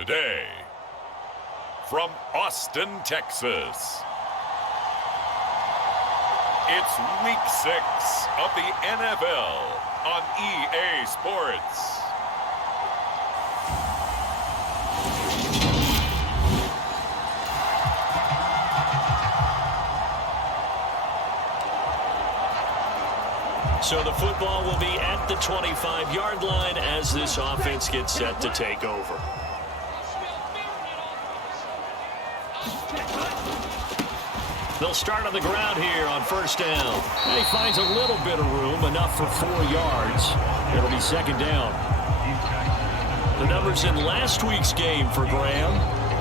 Today, from Austin, Texas, it's Week 6 of the NFL on EA Sports. So the football will be at the 25-yard line as this offense gets set to take over. They'll start on the ground here on first down. And he finds a little bit of room, enough for 4 yards. It'll be second down. The numbers in last week's game for Graham: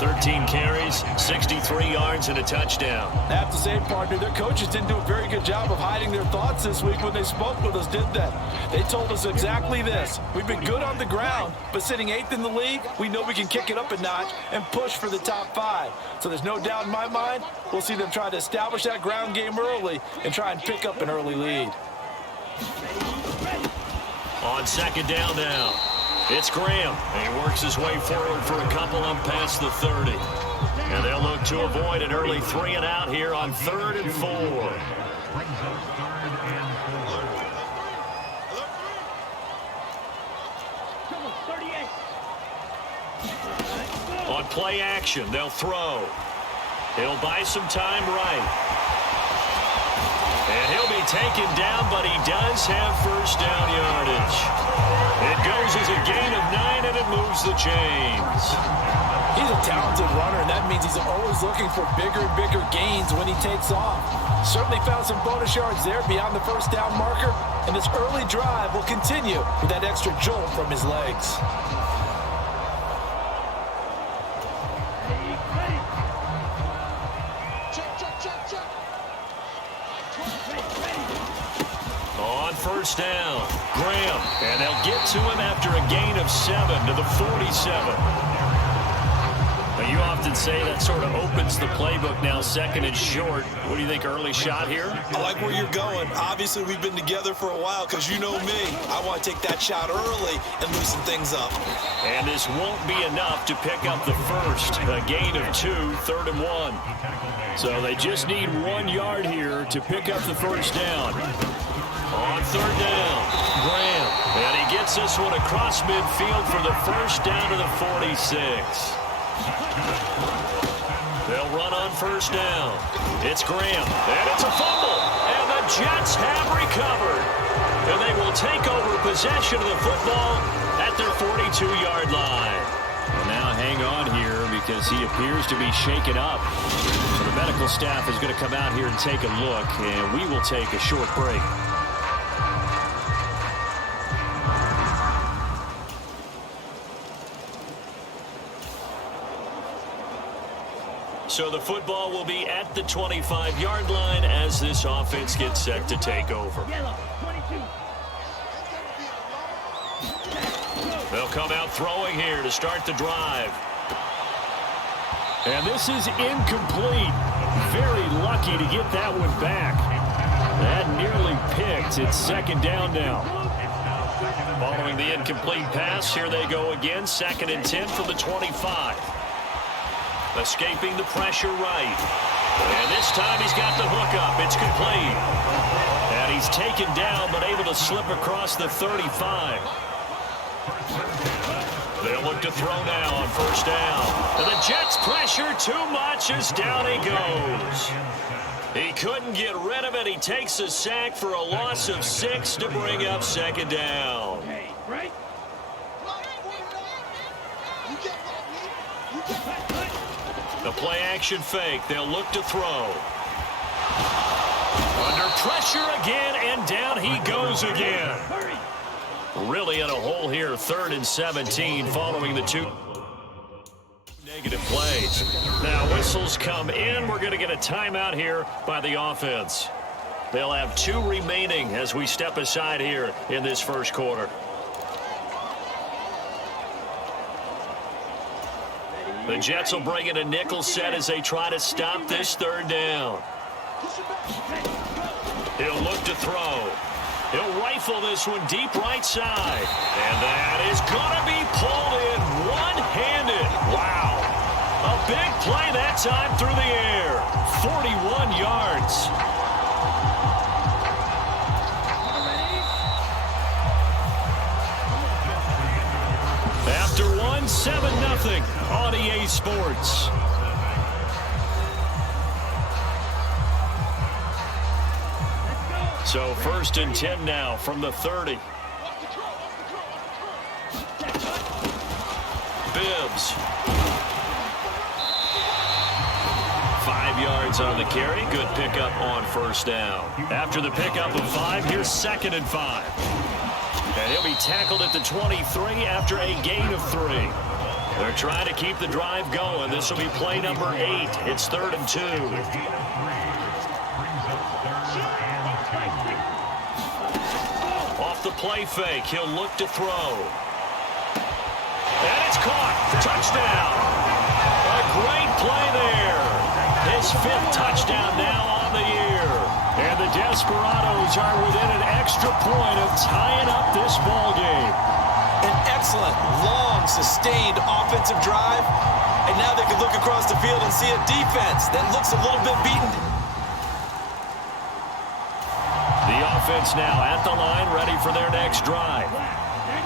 13 carries, 63 yards, and a touchdown. I have to say, partner, their coaches didn't do a very good job of hiding their thoughts this week when they spoke with us, did they? They told us exactly this. We've been good on the ground, but sitting 8th in the league, we know we can kick it up a notch and push for the top 5. So there's no doubt in my mind, we'll see them try to establish that ground game early and try and pick up an early lead. On second down now, it's Graham, and he works his way forward for a couple up past the 30. And they'll look to avoid an early 3 and out here on 3rd and 4. On play action, they'll throw. He'll buy some time right. And he'll be taken down, but he does have first down yardage. It goes as a gain of 9, and it moves the chains. He's a talented runner, and that means he's always looking for bigger and bigger gains when he takes off. Certainly found some bonus yards there beyond the first down marker, and this early drive will continue with that extra jolt from his legs. On first down, Graham, and they'll get to him after a gain of 7 to the 47. Now, you often say that sort of opens the playbook now, 2nd and short. What do you think, early shot here? I like where you're going. Obviously, we've been together for a while because you know me. I want to take that shot early and loosen things up. And this won't be enough to pick up the first. A gain of 2, 3rd and 1. So they just need 1 yard here to pick up the first down. On 3rd down, Graham, and he gets this one across midfield for the first down to the 46. They'll run on first down. It's Graham, and it's a fumble, and the Jets have recovered. And they will take over possession of the football at their 42-yard line. Well, now hang on here because he appears to be shaken up. So the medical staff is going to come out here and take a look, and we will take a short break. So the football will be at the 25-yard line as this offense gets set to take over. They'll come out throwing here to start the drive. And this is incomplete. Very lucky to get that one back. That nearly picked. It's second down now. Following the incomplete pass, here they go again. 2nd and 10 from the 25. Escaping the pressure right. And this time he's got the hook up. It's complete. And he's taken down but able to slip across the 35. They'll look to throw now on first down. And the Jets pressure too much as down he goes. He couldn't get rid of it. He takes a sack for a loss of 6 to bring up second down. The play-action fake. They'll look to throw. Under pressure again, and down he goes again. Really in a hole here, 3rd and 17, following the 2 negative plays. Now whistles come in. We're going to get a timeout here by the offense. They'll have 2 remaining as we step aside here in this first quarter. The Jets will bring in a nickel set as they try to stop this 3rd down. He'll look to throw. He'll rifle this one deep right side. And that is going to be pulled in one-handed. time through the air. 41 yards. After one, 7-0 on EA Sports. So 1st and 10 now from the 30. Bibbs. 5 yards on the carry. Good pickup on 1st down. After the pickup of 5, here's 2nd and 5. And he'll be tackled at the 23 after a gain of 3. They're trying to keep the drive going. This will be play number 8. It's 3rd and 2. Off the play fake, he'll look to throw. And it's caught. Touchdown. A great play there. His 5th touchdown now on the year. And the Desperados are within an extra point of tying up this ball game. An excellent, long, sustained offensive drive. And now they can look across the field and see a defense that looks a little bit beaten. The offense now at the line, ready for their next drive.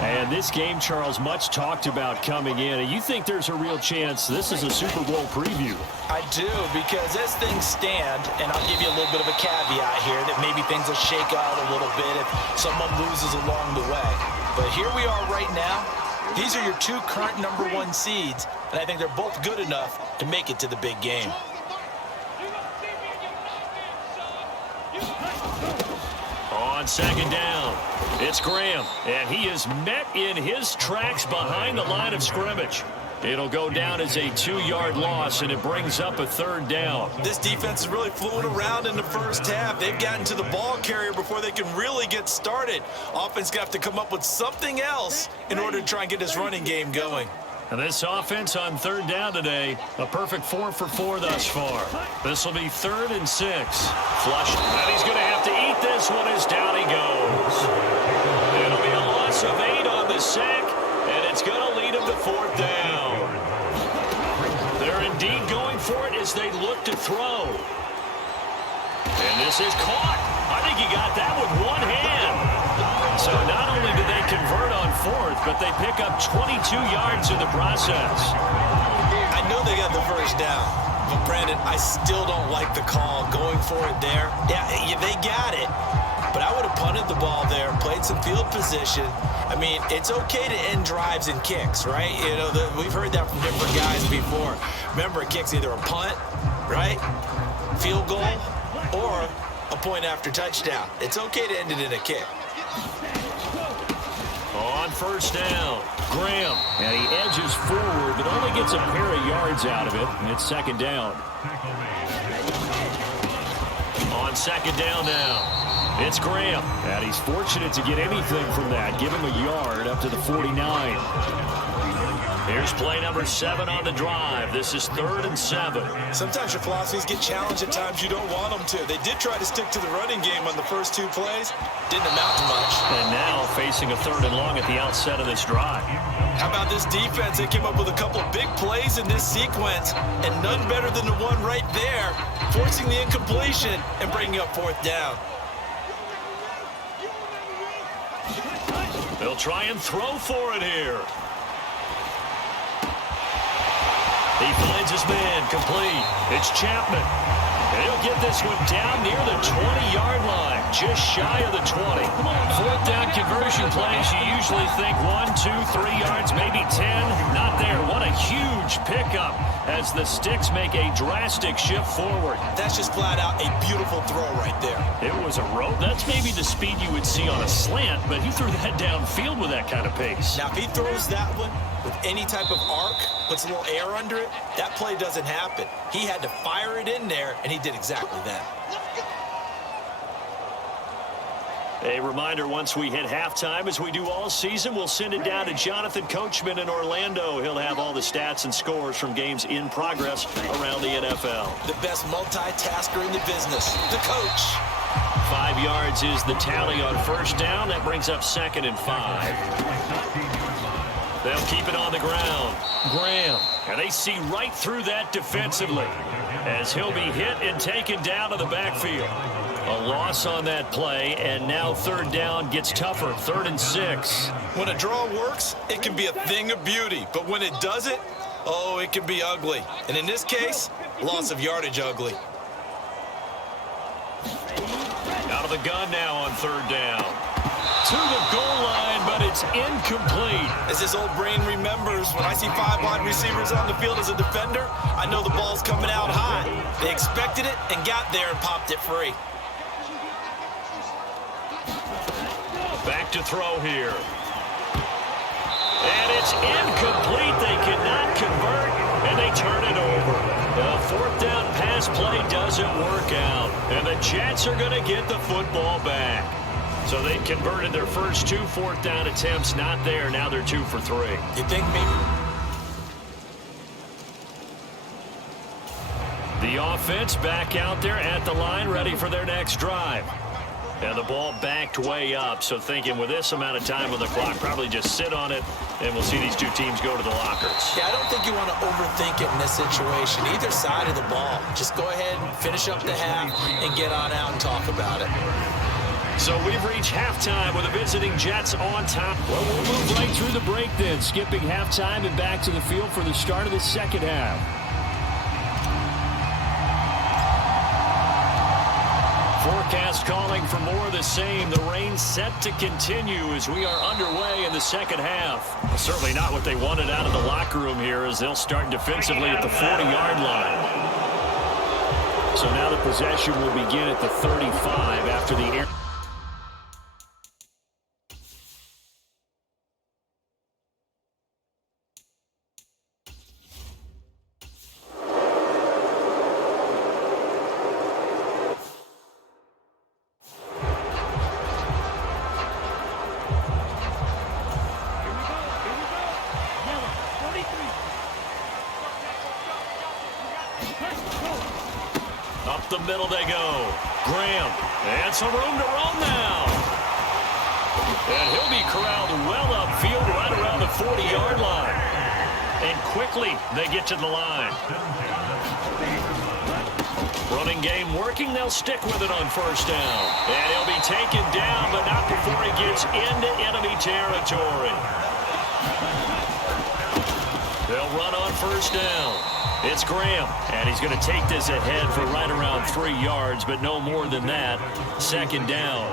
And this game, Charles, much talked about coming in. And you think there's a real chance this is a Super Bowl preview? I do, because as things stand, and I'll give you a little bit of a caveat here, that maybe things will shake out a little bit if someone loses along the way. But here we are right now. These are your 2 current number 1 seeds, and I think they're both good enough to make it to the big game. On 2nd down, it's Graham, and he is met in his tracks behind the line of scrimmage. It'll go down as a 2-yard loss, and it brings up a 3rd down. This defense is really fluid around in the first half. They've gotten to the ball carrier before they can really get started. Offense got to come up with something else in order to try and get this running game going. And this offense on 3rd down today, a perfect 4 for 4 thus far. This will be 3rd and 6. Flush, and he's going to have to eat this one as down he goes. It'll be a loss of 8 on the sack, and it's going to lead him to 4th down. They're indeed going for it as they look to throw. And this is caught. I think he got that with one hand. So not only do they convert on 4th, but they pick up 22 yards in the process. I know they got the first down, but Brandon, I still don't like the call going for it there. Yeah, they got it, but I would have punted the ball there, played some field position. I mean, it's okay to end drives and kicks, right? You know, we've heard that from different guys before. Remember, a kick's either a punt, right, field goal, or a point after touchdown. It's okay to end it in a kick. On 1st down, Graham, and he edges forward, but only gets a pair of yards out of it, and it's 2nd down. On 2nd down now, it's Graham, and he's fortunate to get anything from that. Give him a yard up to the 49. Here's play number 7 on the drive. This is 3rd and 7. Sometimes your philosophies get challenged at times you don't want them to. They did try to stick to the running game on the first 2 plays. Didn't amount to much. And now facing a 3rd and long at the outset of this drive. How about this defense? They came up with a couple of big plays in this sequence, and none better than the one right there, forcing the incompletion and bringing up 4th down. They'll try and throw for it here. He finds his man, complete. It's Chapman. And he'll get this one down near the 20-yard line, just shy of the 20. 4th down conversion plays, you usually think 1, 2, 3 yards, maybe 10. Not there. What a huge pickup as the sticks make a drastic shift forward. That's just flat out a beautiful throw right there. It was a rope. That's maybe the speed you would see on a slant, but he threw that downfield with that kind of pace. Now, if he throws that one with any type of arc, puts a little air under it, that play doesn't happen. He had to fire it in there, and he did exactly that. A reminder, once we hit halftime, as we do all season, we'll send it down to Jonathan Coachman in Orlando. He'll have all the stats and scores from games in progress around the NFL. The best multitasker in the business, the coach. 5 yards is the tally on 1st down. That brings up 2nd and 5. They'll keep it on the ground. Graham. And they see right through that defensively as he'll be hit and taken down to the backfield. A loss on that play, and now third down gets tougher. 3rd and 6. When a draw works, it can be a thing of beauty. But when it doesn't, oh, it can be ugly. And in this case, loss of yardage ugly. Out of the gun now on 3rd down. To the goal line, but it's incomplete. As this old brain remembers, when I see 5 wide receivers on the field as a defender, I know the ball's coming out high. They expected it and got there and popped it free. Back to throw here. And it's incomplete. They cannot convert, and they turn it over. The 4th down pass play doesn't work out, and the Jets are going to get the football back. So they converted their first 2 4th down attempts, not there. Now they're 2 for 3. You think maybe? The offense back out there at the line, ready for their next drive. And the ball backed way up, so thinking with this amount of time on the clock, probably just sit on it, and we'll see these two teams go to the lockers. Yeah, I don't think you want to overthink it in this situation. Either side of the ball. Just go ahead and finish up the half and get on out and talk about it. So we've reached halftime with the visiting Jets on top. Well, we'll move right through the break then, skipping halftime and back to the field for the start of the second half. Forecast calling for more of the same. The rain set to continue as we are underway in the second half. Well, certainly not what they wanted out of the locker room here as they'll start defensively at the 40-yard line. So now the possession will begin at the 35 after the air. Up the middle they go. Graham. And some room to roam now. And he'll be corralled well upfield right around the 40-yard line. And quickly they get to the line. Running game working. They'll stick with it on first down. And he'll be taken down, but not before he gets into enemy territory. They'll run on first down. It's Graham, and he's going to take this ahead for right around 3 yards, but no more than that. Second down.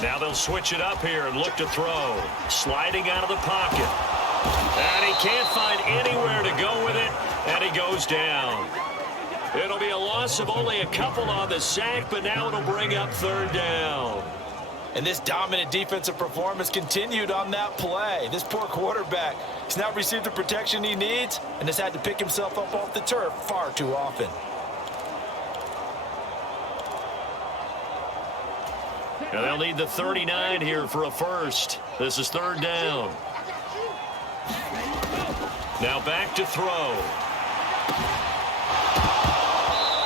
Now they'll switch it up here and look to throw. Sliding out of the pocket. And he can't find anywhere to go with it, and he goes down. It'll be a loss of only a couple on the sack, but now it'll bring up third down. And this dominant defensive performance continued on that play. This poor quarterback has not received the protection he needs and has had to pick himself up off the turf far too often. And they'll need the 39 here for a first. This is third down. Now back to throw.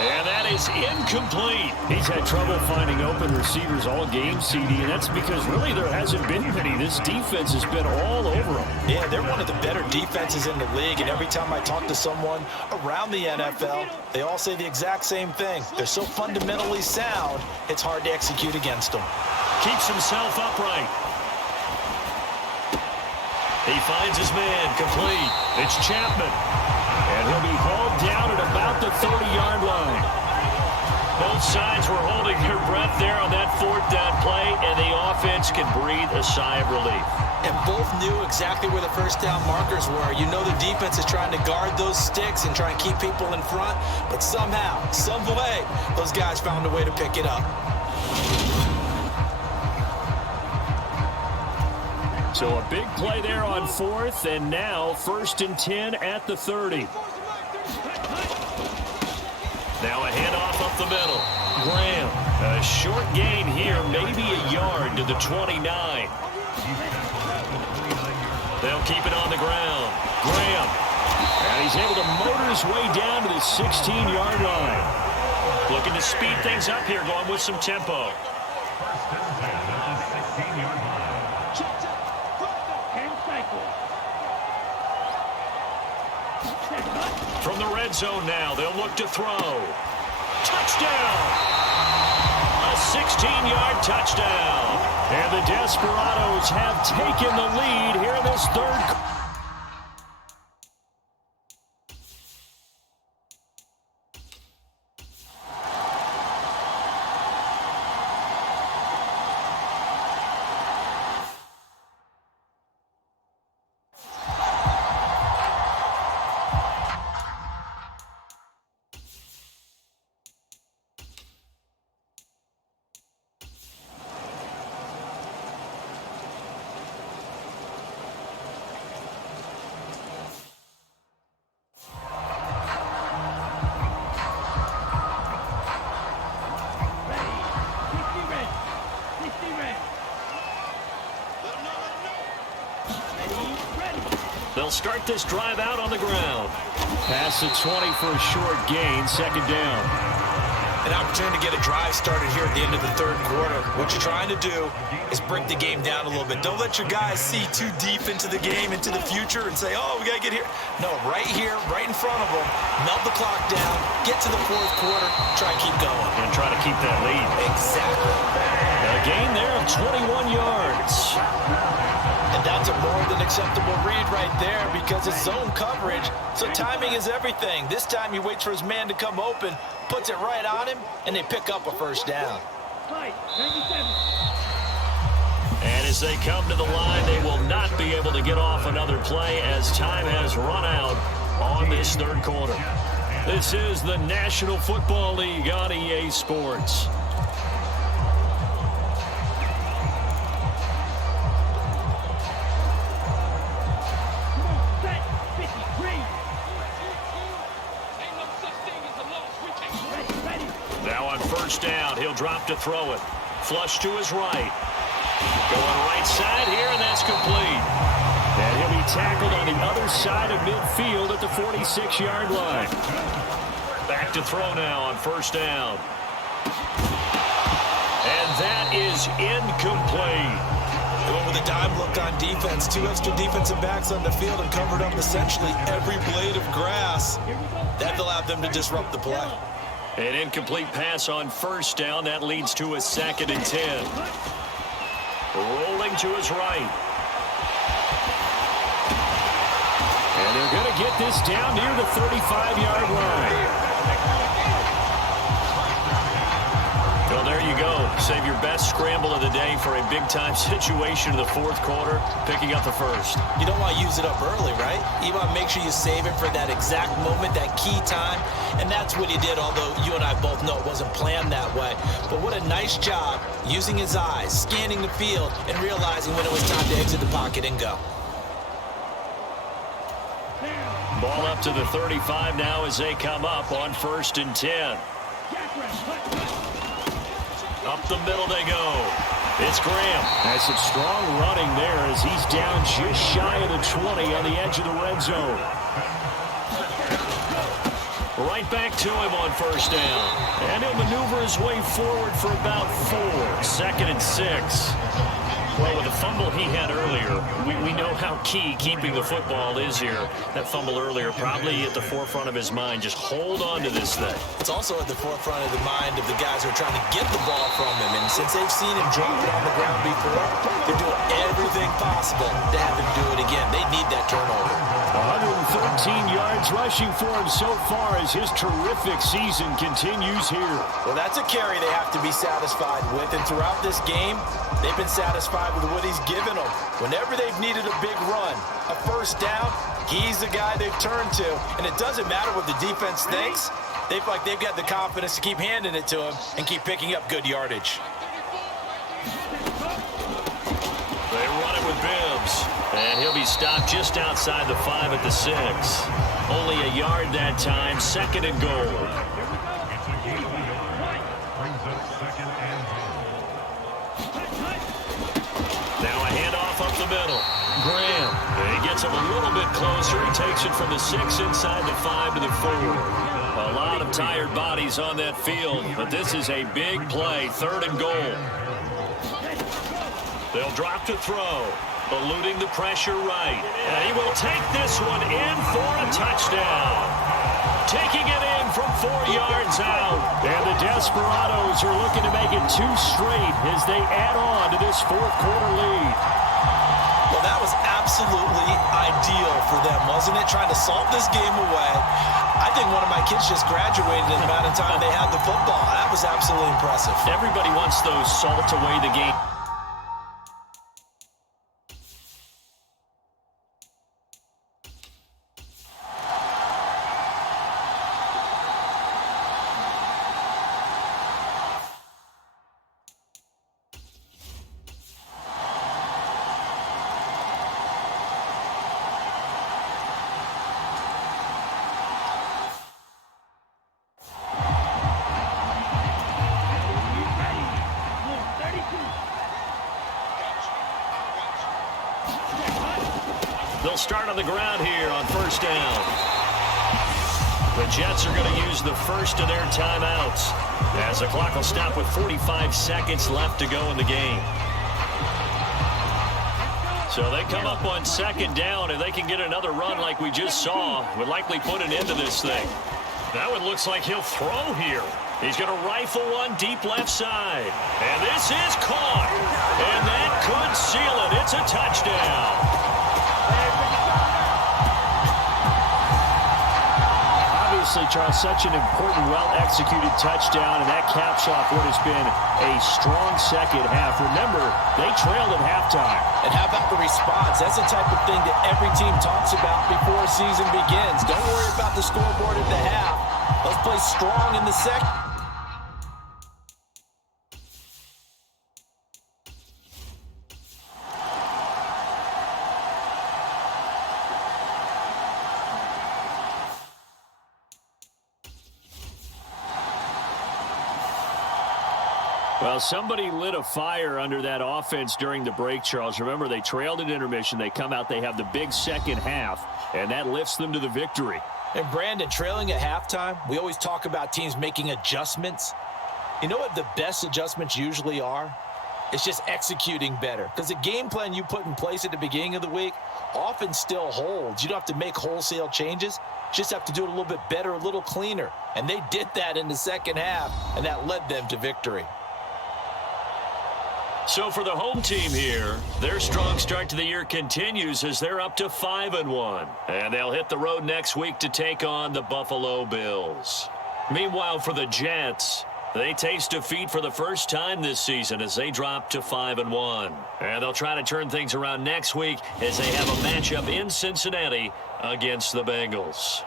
And that is incomplete. He's had trouble finding open receivers all game, CD, and that's because really there hasn't been many. This defense has been all over them. Yeah, they're one of the better defenses in the league, and every time I talk to someone around the NFL, they all say the exact same thing. They're so fundamentally sound, it's hard to execute against them. Keeps himself upright. He finds his man, complete. It's Chapman. And he'll be hauled down at about the 30-yard line. Both sides were holding their breath there on that fourth down play, and the offense can breathe a sigh of relief. And both knew exactly where the first down markers were. You know the defense is trying to guard those sticks and try and keep people in front, but somehow, some way, those guys found a way to pick it up. So a big play there on fourth, and now 1st and 10 at the 30. Now a handoff up the middle. Graham, a short gain here, maybe a yard to the 29. They'll keep it on the ground. Graham, and he's able to motor his way down to the 16-yard line. Looking to speed things up here, going with some tempo. From the red zone now, they'll look to throw. Touchdown! A 16-yard touchdown. And the Desperados have taken the lead here in this third quarter. They'll start this drive out on the ground. Pass the 20 for a short gain, second down. An opportunity to get a drive started here at the end of the third quarter. What you're trying to do is break the game down a little bit. Don't let your guys see too deep into the game, into the future, and say, oh, we got to get here. No, right here, right in front of them, melt the clock down, get to the fourth quarter, try and keep going. And try to keep that lead. Exactly. A gain there of 21 yards. And that's a more than acceptable read right there because it's zone coverage, so timing is everything. This time he waits for his man to come open, puts it right on him, and they pick up a first down. And as they come to the line, they will not be able to get off another play as time has run out on this third quarter. This is the National Football League on EA Sports. Down, he'll drop to throw it. Flush to his right. Going right side here, and that's complete. And he'll be tackled on the other side of midfield at the 46-yard line. Back to throw now on first down. And that is incomplete. They went with a dime look on defense. Two extra defensive backs on the field and covered up essentially every blade of grass. That allowed them to disrupt the play. An incomplete pass on first down. That leads to a 2nd and 10. Rolling to his right. And they're going to get this down near the 35-yard line. Well, there you go. Save your best scramble of the day for a big-time situation in the fourth quarter, picking up the first. You don't want to use it up early, right? You want to make sure you save it for that exact moment, that key time, and that's what he did, although you and I both know it wasn't planned that way. But what a nice job using his eyes, scanning the field, and realizing when it was time to exit the pocket and go. Ball up to the 35 now as they come up on 1st and 10. Up the middle they go. It's Graham. That's some strong running there as he's down just shy of the 20 on the edge of the red zone. Right back to him on first down. And he'll maneuver his way forward for about 4. 2nd and 6. Well, with the fumble he had earlier, we know how key keeping the football is here. That fumble earlier probably at the forefront of his mind. Just hold on to this thing. It's also at the forefront of the mind of the guys who are trying to get the ball from him. And since they've seen him drop it on the ground before, they're doing everything possible to have him do it again. They need that turnover. 113 yards rushing for him so far as his terrific season continues here. Well, that's a carry they have to be satisfied with. And throughout this game, they've been satisfied with what he's given them. Whenever they've needed a big run, a first down, he's the guy they've turned to. And it doesn't matter what the defense thinks. They feel like they've got the confidence to keep handing it to him and keep picking up good yardage. They run it with Bibbs. And he'll be stopped just outside the 5 at the 6. Only a yard that time. 2nd and goal. Now a handoff up the middle. Graham. And he gets him a little bit closer. He takes it from the 6 inside the 5 to the 4. A A lot of tired bodies on that field, but this is a big play, 3rd and goal. They'll drop to throw, eluding the pressure right. And he will take this one in for a touchdown. Taking it in from 4 yards out. And the Desperados are looking to make it 2 straight as they add on to this 4th quarter lead. Well, that was absolutely ideal for them, wasn't it? Trying to salt this game away. I think one of my kids just graduated in the amount of time they had the football. That was absolutely impressive. Everybody wants those salt away the game. They'll start on the ground here on 1st down. The Jets are going to use the first of their timeouts as the clock will stop with 45 seconds left to go in the game. So they come up on 2nd down, and they can get another run like we just saw. Would likely put an end to this thing. That one looks like he'll throw here. He's going to rifle one deep left side. And this is caught. And that could seal it. It's a touchdown. Obviously, Charles, such an important, well-executed touchdown, and that caps off what has been a strong second half. Remember, they trailed at halftime. And how about the response? That's the type of thing that every team talks about before a season begins. Don't worry about the scoreboard at the half. Let's play strong in the second. Well, somebody lit a fire under that offense during the break, Charles. Remember, they trailed at intermission. They come out, they have the big second half, and that lifts them to the victory. And Brandon, trailing at halftime, we always talk about teams making adjustments. You know what the best adjustments usually are? It's just executing better. Because the game plan you put in place at the beginning of the week often still holds. You don't have to make wholesale changes. You just have to do it a little bit better, a little cleaner. And they did that in the second half, and that led them to victory. So for the home team here, their strong start to the year continues as they're up to 5-1. And they'll hit the road next week to take on the Buffalo Bills. Meanwhile, for the Jets, they taste defeat for the first time this season as they drop to 5-1. And they'll try to turn things around next week as they have a matchup in Cincinnati against the Bengals.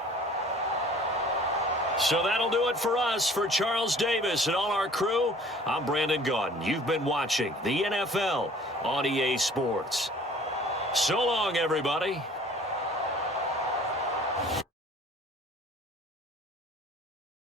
So that'll do it for us. For Charles Davis and all our crew, I'm Brandon Gaudin. You've been watching the NFL on EA Sports. So long, everybody.